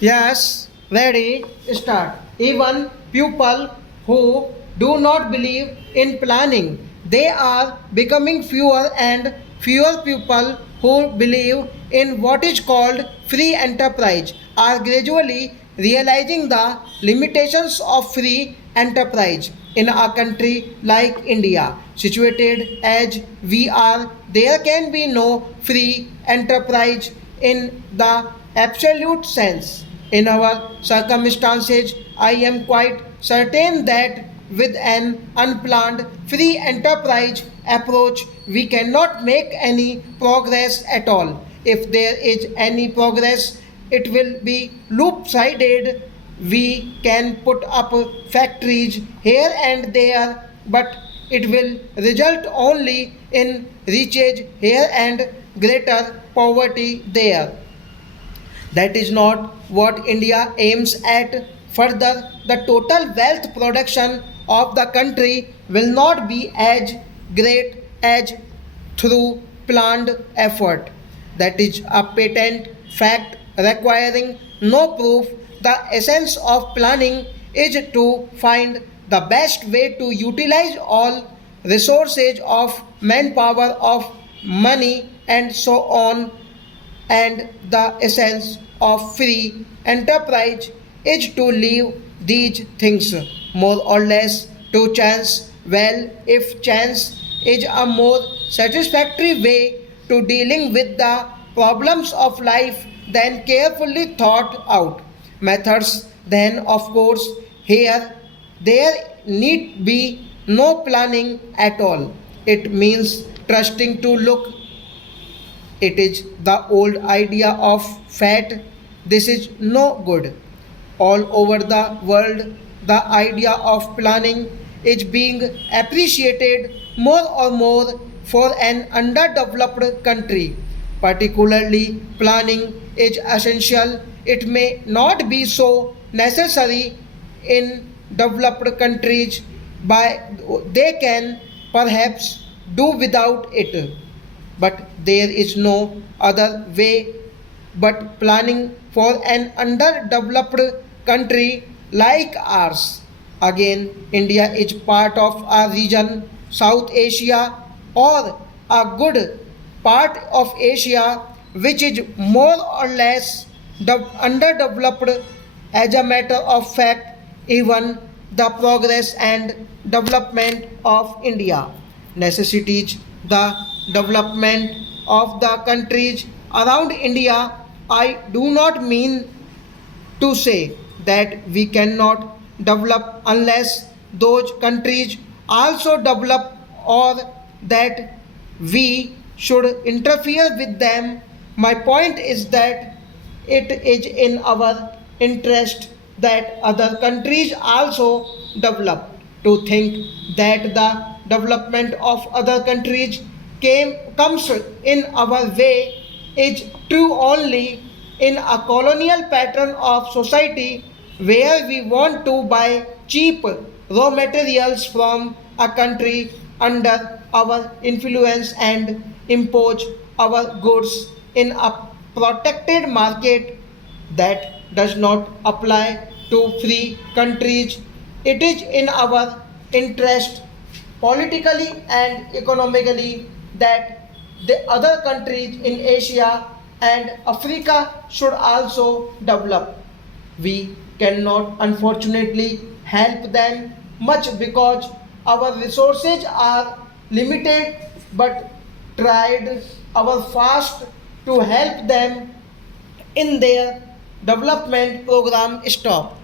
Yes, ready, start. Even people who do not believe in planning, they are becoming fewer and fewer people who believe in what is called free enterprise are gradually realizing the limitations of free enterprise in a country like India, situated as we are. There can be no free enterprise in the absolute sense. In our circumstances, I am quite certain that with an unplanned free enterprise approach, we cannot make any progress at all. If there is any progress, it will be loop sided. We can put up factories here and there, but it will result only in riches here and greater poverty there. That is not what India aims at. Further, the total wealth production of the country will not be as great as through planned effort. That is a patent fact requiring no proof. The essence of planning is to find the best way to utilize all resources of manpower, of money, and so on, and the essence of free enterprise is to leave these things more or less to chance. Well, if chance is a more satisfactory way to dealing with the problems of life than carefully thought out methods, then of course here there need be no planning at all. It means trusting to look. It is the old idea of fat. This is no good. All over the world, the idea of planning is being appreciated more or more for an underdeveloped country. Particularly, planning is essential. It may not be so necessary in developed countries, but they can perhaps do without it, but there is no other way but planning for an underdeveloped country like ours. Again, India is part of a region, South Asia, or a good part of Asia, which is more or less underdeveloped. As a matter of fact, even the progress and development of India necessitates the development of the countries around India. I do not mean to say that we cannot develop unless those countries also develop, or that we should interfere with them. My point is that it is in our interest that other countries also develop. To think that the development of other countries comes in our way is true only in a colonial pattern of society where we want to buy cheap raw materials from a country under our influence and impose our goods in a protected market. That does not apply to free countries. It is in our interest politically and economically that the other countries in Asia and Africa should also develop. We cannot unfortunately help them much because our resources are limited, but tried our fast to help them in their development program stop.